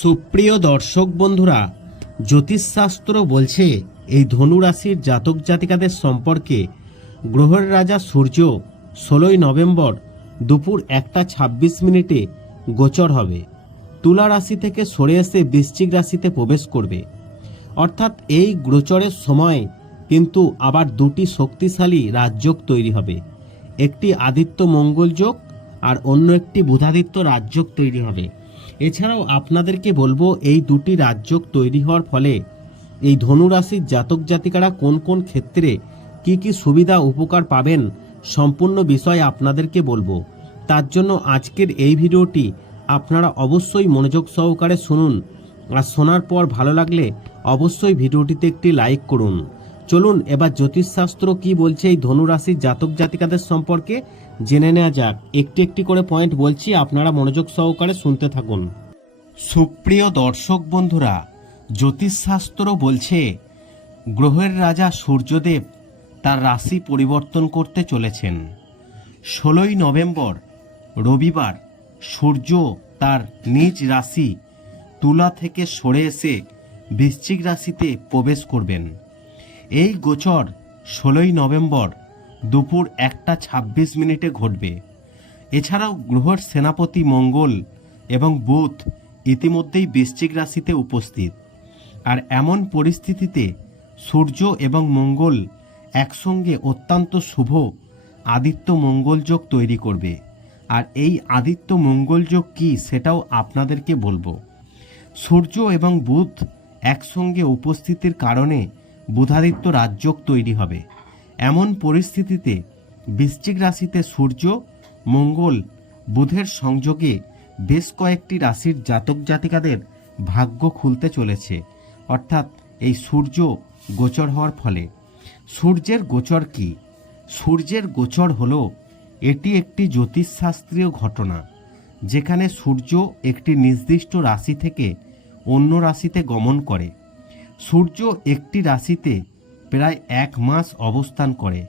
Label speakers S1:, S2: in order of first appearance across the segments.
S1: সুপ্রিয় দর্শক বন্ধুরা, জ্যোতিষশাস্ত্র বলছে, এই ধনু রাশির জাতক জাতিকাদের সম্পর্কে গ্রহের রাজা সূর্য ষোলোই নভেম্বর দুপুর একটা ছাব্বিশ মিনিটে গোচর হবে। তুলা রাশি থেকে সরে এসে বৃশ্চিক রাশিতে প্রবেশ করবে। অর্থাৎ এই গোচরের সময় কিন্তু আবার দুটি শক্তিশালী রাজযোগ তৈরি হবে। একটি আদিত্য মঙ্গল যোগ আর অন্য একটি বুধাদিত্য রাজযোগ তৈরি হবে। এছাড়াও আপনাদেরকে বলব, এই দুটি রাজযোগ তৈরি হওয়ার ফলে এই ধনু রাশির জাতক জাতিকারা কোন কোন ক্ষেত্রে কি কি সুবিধা উপকার পাবেন সম্পূর্ণ বিষয় আপনাদেরকে বলব। তার জন্য আজকের এই ভিডিওটি আপনারা অবশ্যই মনোযোগ সহকারে শুনুন। আর শোনার পর ভালো লাগলে অবশ্যই ভিডিওটিতে একটি লাইক করুন। চলুন এবার জ্যোতিষশাস্ত্র কি বলছে এই ধনু রাশির জাতক জাতিকাদের সম্পর্কে জেনে নেওয়া যাক। একটি একটি করে পয়েন্ট বলছি, আপনারা মনোযোগ সহকারে শুনতে থাকুন। সুপ্রিয় দর্শক বন্ধুরা, জ্যোতিষশাস্ত্র বলছে, গ্রহের রাজা সূর্যদেব তার রাশি পরিবর্তন করতে চলেছেন। ষোলোই নভেম্বর, রবিবার, সূর্য তার নিজ রাশি তুলা থেকে সরে এসে বৃশ্চিক রাশিতে প্রবেশ করবেন। এই গোচর ষোলোই নভেম্বর দুপুর একটা ছাব্বিশ মিনিটে ঘটবে। এছাড়াও গ্রহর সেনাপতি মঙ্গল এবং বুধ ইতিমধ্যেই বৃশ্চিক রাশিতে উপস্থিত। আর এমন পরিস্থিতিতে সূর্য এবং মঙ্গল একসঙ্গে অত্যন্ত শুভ আদিত্য মঙ্গল যোগ তৈরি করবে। আর এই আদিত্য মঙ্গল যোগ কী সেটাও আপনাদেরকে বলব। সূর্য এবং বুধ একসঙ্গে উপস্থিতির কারণে বুধাদিত্য রাজযোগ তৈরি হবে। এমন পরিস্থিতিতে বৃশ্চিক রাশিতে সূর্য, মঙ্গল, বুধের সংযোগে বেশ কয়েকটি রাশির জাতক জাতিকাদের ভাগ্য খুলতে চলেছে। অর্থাৎ এই সূর্য গোচর হওয়ার ফলে। সূর্যের গোচর কি? সূর্যের গোচর হলো এটি একটি জ্যোতিষশাস্ত্রীয় ঘটনা, যেখানে সূর্য একটি নির্দিষ্ট রাশি থেকে অন্য রাশিতে গমন করে। সূর্য একটি রাশিতে প্রায় এক মাস অবস্থান করে।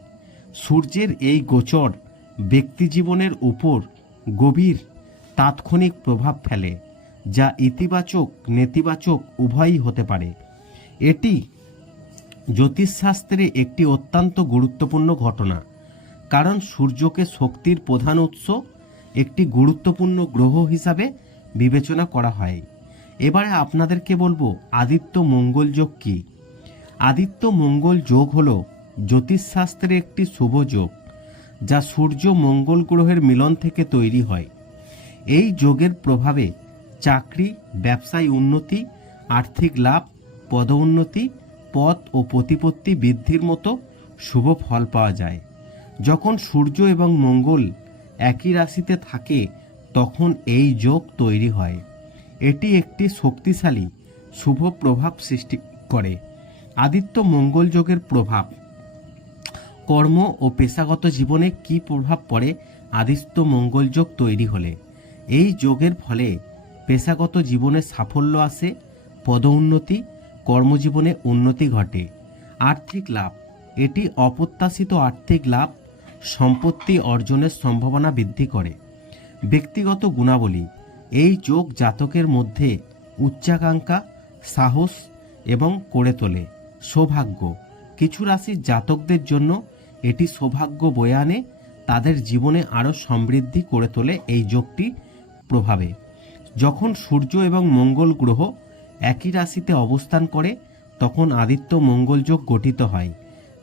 S1: সূর্যের এই গোচর ব্যক্তিজীবনের উপর গভীর তাৎক্ষণিক প্রভাব ফেলে, যা ইতিবাচক, নেতিবাচক উভয়ই হতে পারে। এটি জ্যোতিষশাস্ত্রে একটি অত্যন্ত গুরুত্বপূর্ণ ঘটনা, কারণ সূর্যকে শক্তির প্রধান উৎস, একটি গুরুত্বপূর্ণ গ্রহ হিসাবে বিবেচনা করা হয়। এবারে আপনাদেরকে বলব, আদিত্য মঙ্গল যোগ কী? আদিত্য মঙ্গল যোগ হল জ্যোতিষশাস্ত্রের একটি শুভ যোগ, যা সূর্য মঙ্গল গ্রহের মিলন থেকে তৈরি হয়। এই যোগের প্রভাবে চাকরি, ব্যবসায় উন্নতি, আর্থিক লাভ পদোন্নতি পদ ও প্রতিপত্তি বৃদ্ধির মতো শুভ ফল পাওয়া যায়। যখন সূর্য এবং মঙ্গল একই রাশিতে থাকে, তখন এই যোগ তৈরি হয়। এটি একটি শক্তিশালী, শুভ প্রভাব সৃষ্টি করে। আদিত্য মঙ্গল যোগের প্রভাব। কর্ম ও পেশাগত জীবনে কী প্রভাব পড়ে? আদিত্য মঙ্গল যোগ তৈরি হলে। এই যোগের ফলে পেশাগত জীবনে সাফল্য আসে পদোন্নতি কর্মজীবনে উন্নতি ঘটে। আর্থিক লাভ। এটি অপ্রত্যাশিত আর্থিক লাভ, সম্পত্তি অর্জনের সম্ভাবনা বৃদ্ধি করে। ব্যক্তিগত গুণাবলী। এই যোগ জাতকের মধ্যে উচ্চাকাঙ্ক্ষা, সাহস এবং করে তোলে। সৌভাগ্য। কিছু রাশির জাতকদের জন্য এটি সৌভাগ্য বয়ে আনে, তাদের জীবনে আরও সমৃদ্ধি করে তোলে এই যোগটি প্রভাবে। যখন সূর্য এবং মঙ্গল গ্রহ একই রাশিতে অবস্থান করে, তখন আদিত্য মঙ্গল যোগ গঠিত হয়।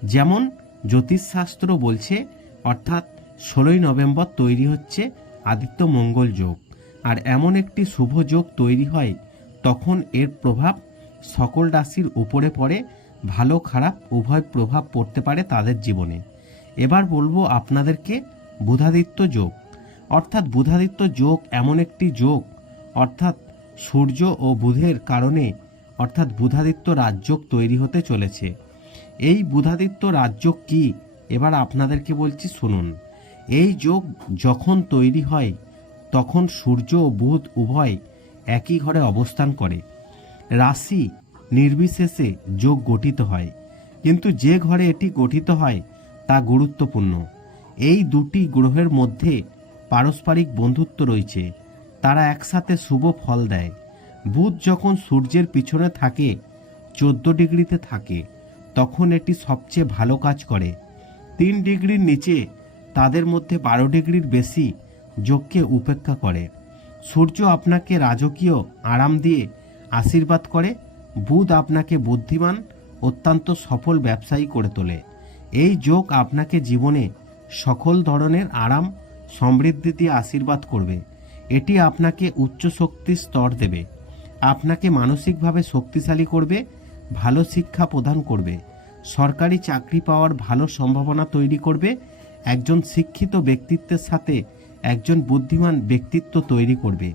S1: যেমন জ্যোতিষশাস্ত্র বলছে, অর্থাৎ ষোলোই নভেম্বর তৈরি হচ্ছে আদিত্য মঙ্গল যোগ। আর এমন একটি শুভ যোগ তৈরি হয়, তখন এর প্রভাব সকল রাশির উপরে পড়ে, ভালো খারাপ উভয় প্রভাব পড়তে পারে তাদের জীবনে। এবার বলব আপনাদেরকে বুধাদিত্য যোগ। অর্থাৎ বুধাদিত্য যোগ এমন একটি যোগ, অর্থাৎ সূর্য ও বুধের কারণে, অর্থাৎ বুধাদিত্য রাজযোগ তৈরি হতে চলেছে। এই বুধাদিত্য রাজযোগ কি? এবার আপনাদেরকে বলছি শুনুন। এই যোগ যখন তৈরি হয় তখন সূর্য ও বুধ উভয় একই ঘরে অবস্থান করে। রাশি নির্বিশেষে যোগ গঠিত হয়, কিন্তু যে ঘরে এটি গঠিত হয় তা গুরুত্বপূর্ণ। এই দুটি গ্রহের মধ্যে পারস্পরিক বন্ধুত্ব রয়েছে, তারা একসাথে শুভ ফল দেয়। বুধ যখন সূর্যের পিছনে থাকে, চোদ্দ ডিগ্রিতে থাকে, তখন এটি সবচেয়ে ভালো কাজ করে। তিন ডিগ্রির নিচে তাদের মধ্যে বারো ডিগ্রির বেশি যোগকে উপেক্ষা করে। সূর্য আপনাকে রাজকীয় আরাম দিয়ে আশীর্বাদ করে, বুধ আপনাকে বুদ্ধিমান, অত্যন্ত সফল ব্যবসায়ী করে তোলে। এই যোগ আপনাকে জীবনে সকল ধরনের আরাম, সমৃদ্ধি দিয়ে আশীর্বাদ করবে। এটি আপনাকে উচ্চ শক্তির স্তর দেবে। আপনাকে মানসিকভাবে শক্তিশালী করবে, ভালো শিক্ষা প্রদান করবে। সরকারি চাকরি পাওয়ার ভালো সম্ভাবনা তৈরি করবে। একজন শিক্ষিত ব্যক্তিত্বের সাথে একজন বুদ্ধিমান ব্যক্তিত্ব তৈরি করবে।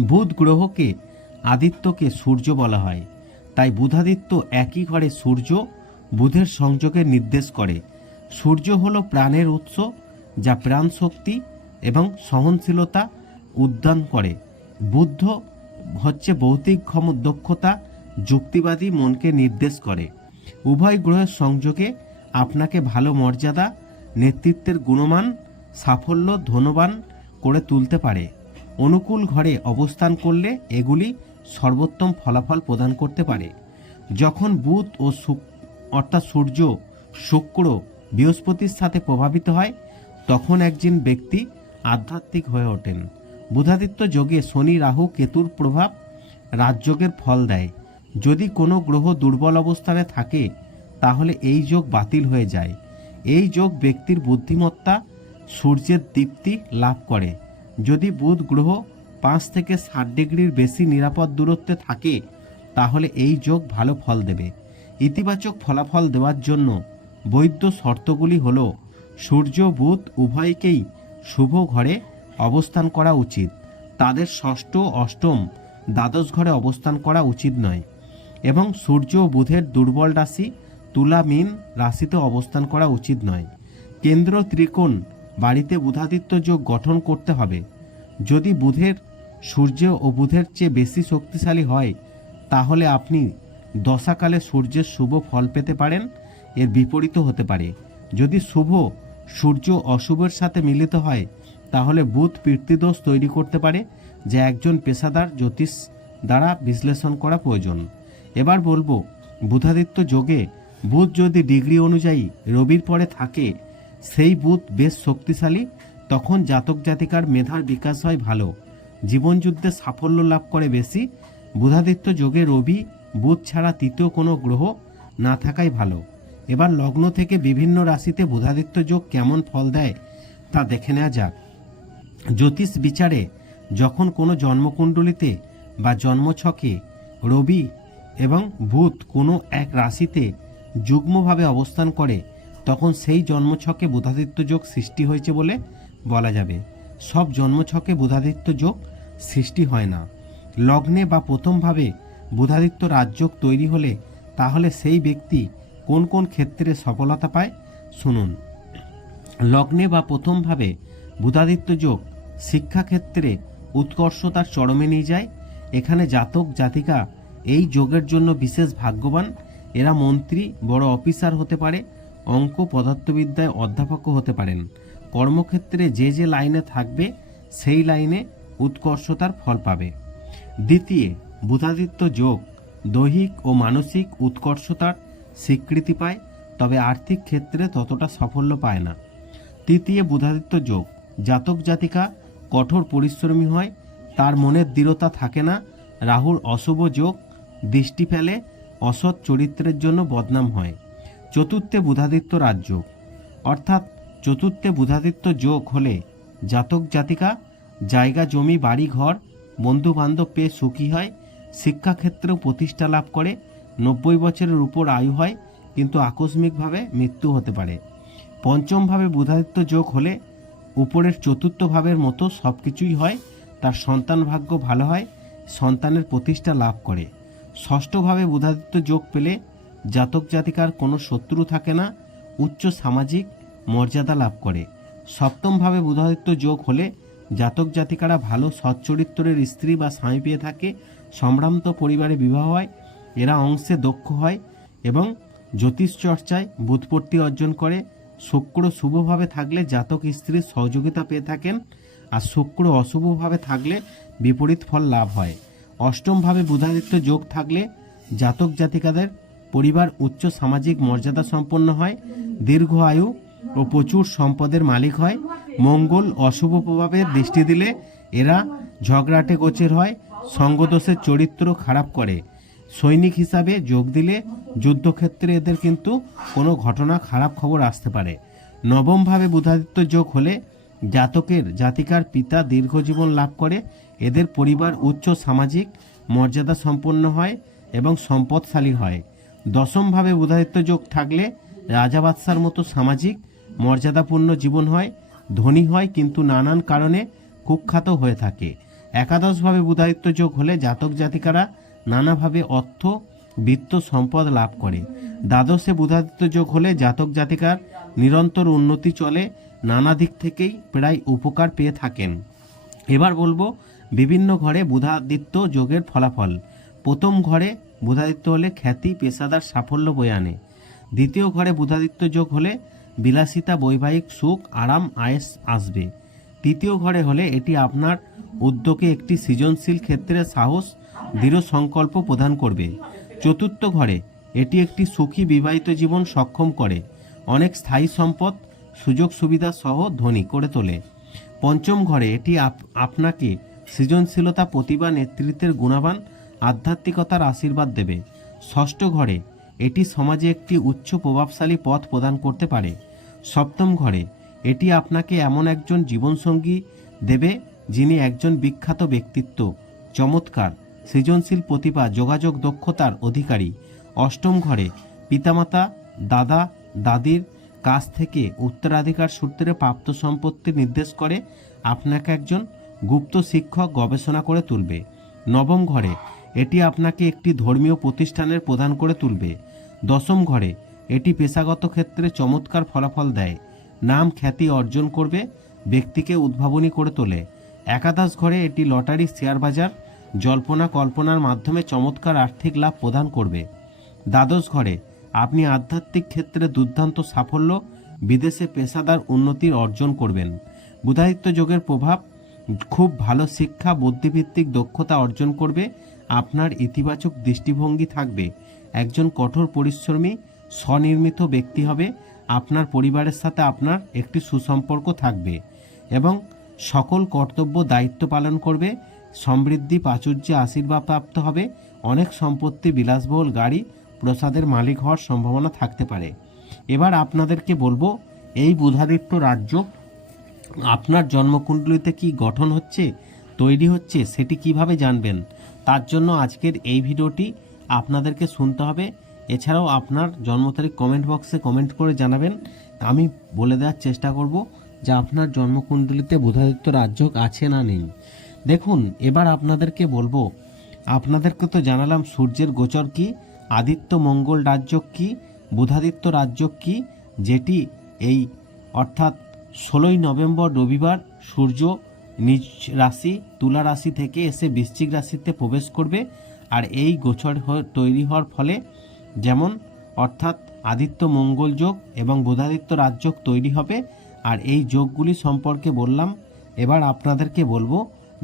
S1: বুধ গ্রহকে আদিত্যকে সূর্য বলা হয়। তাই বুধাদিত্য একই ঘরে সূর্য বুধের সংযোগের নির্দেশ করে। সূর্য হলো প্রাণের উৎস, যা প্রাণ শক্তি এবং সহনশীলতা উদ্যান করে। বুদ্ধ হচ্ছে ভৌতিক ক্ষম দক্ষতা, যুক্তিবাদী মনকে নির্দেশ করে। উভয় গ্রহের সংযোগে আপনাকে ভালো মর্যাদা, নেতৃত্বের গুণমান সাফল্য, ধনবান করে তুলতে পারে। অনুকূল ঘরে অবস্থান করলে এগুলি সর্বোত্তম ফলাফল প্রদান করতে পারে। যখন বুধ ও অর্থাৎ সূর্য শুক্র বৃহস্পতির সাথে প্রভাবিত হয়, তখন একজন ব্যক্তি আধ্যাত্মিক হয়ে ওঠেন। বুধাদিত্য যোগে শনি, রাহু, কেতুর প্রভাব রাজযোগের ফল দেয়। যদি কোনো গ্রহ দুর্বল অবস্থানে থাকে, তাহলে এই যোগ বাতিল হয়ে যায়। এই যোগ ব্যক্তির বুদ্ধিমত্তা সূর্যের দীপ্তি লাভ করে। যদি বুধ গ্রহ পাঁচ থেকে ষাট ডিগ্রির বেশি নিরাপদ দূরত্বে থাকে, তাহলে এই যোগ ভালো ফল দেবে। ইতিবাচক ফলাফল দেওয়ার জন্য বৈধ শর্তগুলি হল, সূর্য, বুধ উভয়কেই শুভ ঘরে অবস্থান করা উচিত। তাদের ষষ্ঠ, অষ্টম, দ্বাদশ ঘরে অবস্থান করা উচিত নয়। এবং সূর্য বুধের দুর্বল রাশি তুলা, মিন রাশিতে অবস্থান করা উচিত নয়। কেন্দ্র ত্রিকোণ বাড়িতে বুধাদিত্য যোগ গঠন করতে হবে। যদি বুধের সূর্য ও বুধের চেয়ে বেশি শক্তিশালী হয়, তাহলে আপনি দশাকালে সূর্যের শুভ ফল পেতে পারেন। এর বিপরীত হতে পারে। যদি শুভ, সূর্য অশুভের সাথে মিলিত হয়, তাহলে বুধ পিতৃদোষ তৈরি করতে পারে, যা একজন পেশাদার জ্যোতিষ দ্বারা বিশ্লেষণ করা প্রয়োজন। এবার বলব, বুধাদিত্য যোগে বুধ যদি ডিগ্রি অনুযায়ী রবির পরে থাকে সেই বুধ বেশ শক্তিশালী, তখন জাতক জাতিকার মেধার বিকাশ হয় ভালো। জীবনযুদ্ধে সাফল্য লাভ করে বেশি। বুধাদিত্য যোগে রবি, বুধ ছাড়া তৃতীয় কোনো গ্রহ না থাকাই ভালো। এবার লগ্ন থেকে বিভিন্ন রাশিতে বুধাদিত্য যোগ কেমন ফল দেয় তা দেখে নেওয়া যাক। জ্যোতিষ বিচারে যখন কোনো জন্মকুণ্ডলিতে বা জন্মছকে রবি এবং বুধ কোনো এক রাশিতে যুগ্মভাবে অবস্থান করে তখন সেই জন্মছকে বুধাদিত্য যোগ সৃষ্টি হয়েছে বলে বলা যাবে। সব জন্মছকে বুধাদিত্য যোগ সৃষ্টি হয় না। লগ্নে বা প্রথমভাবে বুধাদিত্য রাজযোগ তৈরি হলে তাহলে সেই ব্যক্তি কোন কোন ক্ষেত্রে সফলতা পায় শুনুন। লগ্নে বা প্রথমভাবে বুধাদিত্য যোগ শিক্ষাক্ষেত্রে উৎকর্ষতার চরমে নিয়ে যায়। এখানে জাতক, জাতিকা এই যোগের জন্য বিশেষ ভাগ্যবান। এরা মন্ত্রী, বড় অফিসার হতে পারে অঙ্ক পদার্থবিদ্যায় অধ্যাপকও হতে পারেন। কর্মক্ষেত্রে যে যে লাইনে থাকবে, সেই লাইনে উৎকর্ষতার ফল পাবে। দ্বিতীয়, বুধাদিত্য যোগ, দৈহিক ও মানসিক উৎকর্ষতার স্বীকৃতি পায়, তবে আর্থিক ক্ষেত্রে ততটা সাফল্য পায় না। তৃতীয়, বুধাদিত্য যোগ, জাতক জাতিকা কঠোর পরিশ্রমী হয়, তার মনের দৃঢ়তা থাকে না রাহুর অশুভ যোগ, দৃষ্টি ফেলে, অসৎ চরিত্রের জন্য বদনাম হয়। চতুর্থে বুধাদিত্য রাজ্য। অর্থাৎ চতুর্থে বুধাদিত্য যোগ হলে জাতক জাতিকা, জায়গা জমি, বাড়ি ঘর বন্ধু বান্ধব পেয়ে সুখী হয়, শিক্ষাক্ষেত্রেও প্রতিষ্ঠা লাভ করে, নব্বই বছরের উপর আয়ু হয়, কিন্তু আকস্মিকভাবে মৃত্যু হতে পারে। পঞ্চমভাবে বুধাদিত্য যোগ হলে উপরের চতুর্থ ভাবের মতো সব কিছুই হয়, তার সন্তান ভাগ্য ভালো হয়, সন্তানের প্রতিষ্ঠা লাভ করে। ষষ্ঠভাবে বুধাদিত্য যোগ পেলে জাতক জাতিকার কোনো শত্রু থাকে না, উচ্চ সামাজিক মর্যাদা লাভ করে। সপ্তমভাবে বুধাদিত্য যোগ হলে জাতক জাতিকারা ভালো সচ্চরিত্রের স্ত্রী বা স্বামী পেয়ে থাকে, সম্ভ্রান্ত পরিবারে বিবাহ হয়, এরা অংশে দক্ষ হয় এবং জ্যোতিষ চর্চায় বুৎপত্তি অর্জন করে। শুক্র শুভভাবে থাকলে জাতক স্ত্রীর সহযোগিতা পেয়ে থাকেন আর শুক্র অশুভভাবে থাকলে বিপরীত ফল লাভ হয়। অষ্টমভাবে বুধাদিত্য যোগ থাকলে জাতক জাতিকাদের পরিবার উচ্চ সামাজিক মর্যাদা সম্পন্ন হয়, দীর্ঘ আয়ু ও প্রচুর সম্পদের মালিক হয়। মঙ্গল অশুভ প্রভাবের দৃষ্টি দিলে এরা ঝগড়াটে গোচের হয় সঙ্গদোষের চরিত্র খারাপ করে। সৈনিক হিসাবে যোগ দিলে যুদ্ধক্ষেত্রে এদের কিন্তু কোনো ঘটনা খারাপ খবর আসতে পারে। নবমভাবে বুধাদিত্য যোগ হলে জাতকের, জাতিকার পিতা দীর্ঘজীবন লাভ করে, এদের পরিবার উচ্চ সামাজিক মর্যাদা সম্পন্ন হয় এবং সম্পদশালী হয়। দশমভাবে বুধাদিত্য যোগ থাকলে রাজা বাদশার মতো সামাজিক, মর্যাদাপূর্ণ জীবন হয়, ধনী হয়, কিন্তু নানান কারণে কুখ্যাত হয়ে থাকে। একাদশভাবে বুধাদিত্য যোগ হলে জাতক জাতিকারা নানাভাবে অর্থ, বিত্ত সম্পদ লাভ করে। দ্বাদশে বুধাদিত্য যোগ হলে জাতক জাতিকার নিরন্তর উন্নতি চলে, নানা দিক থেকেই প্রায় উপকার পেয়ে থাকেন। এবার বলব, বিভিন্ন ঘরে বুধাদিত্য যোগের ফলাফল। প্রথম ঘরে বুধাদিত্য হলে খ্যাতি, পেশাদার সাফল্য বয়ে আনে। দ্বিতীয় ঘরে বুধাদিত্য যোগ হলে বিলাসিতা, বৈবাহিক সুখ, আরাম, আয়েস আসবে। তৃতীয় ঘরে হলে এটি আপনার উদ্যোগে একটি সৃজনশীল ক্ষেত্রে সাহস, দৃঢ় সংকল্প প্রদান করবে। চতুর্থ ঘরে এটি একটি সুখী বিবাহিত জীবন সক্ষম করে। অনেক স্থায়ী সম্পদ, সুযোগ সুবিধা সহ ধনী করে তোলে। পঞ্চম ঘরে এটি আপ- আপনাকে সৃজনশীলতা, প্রতিভা, নেতৃত্বের গুণাবান আধ্যাত্মিকতার আশীর্বাদ দেবে। ষষ্ঠ ঘরে, এটি সমাজে একটি উচ্চ প্রভাবশালী পথ প্রদান করতে পারে। সপ্তম ঘরে, এটি আপনাকে এমন একজন জীবনসঙ্গী দেবে যিনি একজন বিখ্যাত ব্যক্তিত্ব, চমৎকার, সৃজনশীল প্রতিভা, যোগাযোগ দক্ষতার অধিকারী। অষ্টম ঘরে, পিতামাতা, দাদা, দাদির কাছ থেকে উত্তরাধিকার সূত্রে প্রাপ্ত সম্পত্তি নির্দেশ করে আপনাকে একজন গুপ্ত শিক্ষক গবেষণা করে তুলবে। নবম ঘরে এটি আপনাকে একটি ধর্মীয় প্রতিষ্ঠানের প্রদান করে তুলবে। দশম ঘরে, এটি পেশাগত ক্ষেত্রে চমৎকার ফলাফল দেয়। নাম খ্যাতি অর্জন করবে, ব্যক্তিকে উদ্ভাবনী করে তোলে। একাদশ ঘরে, এটি লটারি, শেয়ার বাজার, জল্পনা কল্পনার মাধ্যমে চমৎকার আর্থিক লাভ প্রদান করবে। দ্বাদশ ঘরে, আপনি আধ্যাত্মিক ক্ষেত্রে দুর্দান্ত সাফল্য, বিদেশে পেশাদার উন্নতির অর্জন করবেন। বুধায়িত্ব যোগের প্রভাব, খুব ভালো শিক্ষা বুদ্ধিভিত্তিক দক্ষতা অর্জন করবে আপনার ইতিবাচক দৃষ্টিভঙ্গি থাকবে। একজন কঠোর পরিশ্রমী, স্বনির্মিত ব্যক্তি হবে, আপনার পরিবারের সাথে আপনার একটি সুসম্পর্ক থাকবে এবং সকল কর্তব্য দায়িত্ব পালন করবে, সমৃদ্ধি, প্রাচুর্যে আশীর্বাদ প্রাপ্ত হবে, অনেক সম্পত্তি, বিলাসবহুল গাড়ি, প্রসাদের মালিক হওয়ার সম্ভাবনা থাকতে পারে। এবার আপনাদেরকে বলব, এই বুধাদিত্য রাজ্য আপনার জন্মকুণ্ডলিতে কি গঠন হচ্ছে, তৈরি হচ্ছে, সেটি কীভাবে জানবেন? তার জন্য আজকের এই ভিডিওটি আপনাদেরকে শুনতে হবে। এছাড়াও আপনার জন্ম তারিখ কমেন্ট বক্সে কমেন্ট করে জানাবেন। আমি বলে দেওয়ার চেষ্টা করব যে আপনার জন্মকুণ্ডলিতে বুধাদিত্য রাজ্য আছে না নেই। দেখুন, এবার আপনাদেরকে বলব, আপনাদেরকে তো জানালাম সূর্যের গোচর কি, আদিত্য মঙ্গল রাজ্য কি, বুধাদিত্য রাজ্য কি, যেটি এই অর্থাৎ ষোলোই নভেম্বর রবিবার সূর্য নিজ রাশি, তুলা রাশি থেকে এসে বৃশ্চিক রাশিতে প্রবেশ করবে আর এই গোচর তৈরি হওয়ার ফলে যেমন অর্থাৎ আদিত্য মঙ্গল যোগ এবং বুধাদিত্য রাজযোগ তৈরি হবে। আর এই যোগগুলি সম্পর্কে বললাম, এবার আপনাদেরকে বলব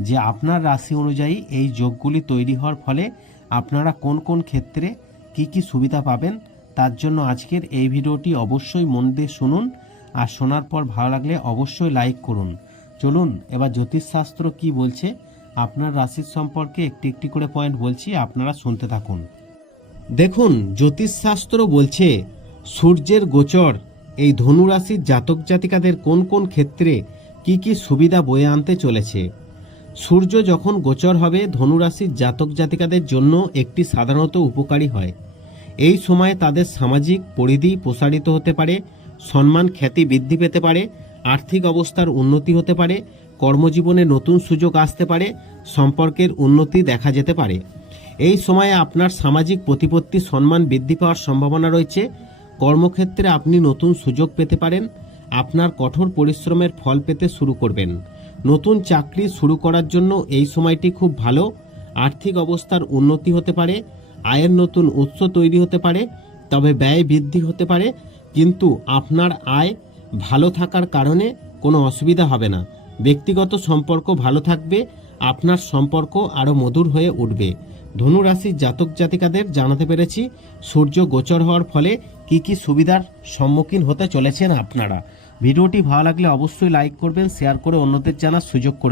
S1: যে আপনার রাশি অনুযায়ী এই যোগগুলি তৈরি হওয়ার ফলে আপনারা কোন কোন ক্ষেত্রে কি কি সুবিধা পাবেন তার জন্য আজকের এই ভিডিওটি অবশ্যই মন দিয়ে শুনুন। আর শোনার পর ভালো লাগলে অবশ্যই লাইক করুন। চলুন, এবার জ্যোতিষশাস্ত্র কি বলছে? আপনার রাশির সম্পর্কে একটি একটি করে পয়েন্ট বলছি, আপনারা শুনতে থাকুন। দেখুন, জ্যোতিষশাস্ত্র বলছে, সূর্যের গোচর, এই ধনু রাশির জাতক জাতিকাদের কোন কোন ক্ষেত্রে কি কি সুবিধা বয়ে আনতে চলেছে? সূর্য যখন গোচর হবে, ধনুরাশির জাতক জাতিকাদের জন্য একটি সাধারণত উপকারী হয়। এই সময়ে তাদের সামাজিক পরিধি প্রসারিত হতে পারে, সম্মান খ্যাতি বৃদ্ধি পেতে পারে আর্থিক অবস্থার উন্নতি হতে পারে, কর্মজীবনে নতুন সুযোগ আসতে পারে, সম্পর্কের উন্নতি দেখা যেতে পারে। এই সময়ে আপনার সামাজিক প্রতিপত্তি সম্মান বৃদ্ধি পাওয়ার সম্ভাবনা রয়েছে। কর্মক্ষেত্রে আপনি নতুন সুযোগ পেতে পারেন, আপনার কঠোর পরিশ্রমের ফল পেতে শুরু করবেন। নতুন চাকরি শুরু করার জন্য এই সময়টি খুব ভালো। আর্থিক অবস্থার উন্নতি হতে পারে, আয়ের নতুন উৎস তৈরি হতে পারে, তবে ব্যয় বৃদ্ধি হতে পারে, কিন্তু আপনার আয় ভালো থাকার কারণে কোনো অসুবিধা হবে না। ব্যক্তিগত সম্পর্ক ভালো থাকবে, আপনার সম্পর্ক আরও মধুর হয়ে উঠবে। ধনুরাশির জাতক জাতিকাদের জানাতে পেরেছি, সূর্য গোচর হওয়ার ফলে কি কি সুবিধার সম্মুখীন হতে চলেছেন আপনারা। ভিডিওটি ভালো লাগলে অবশ্যই লাইক করবেন শেয়ার করে অন্যদের জানার সুযোগ করে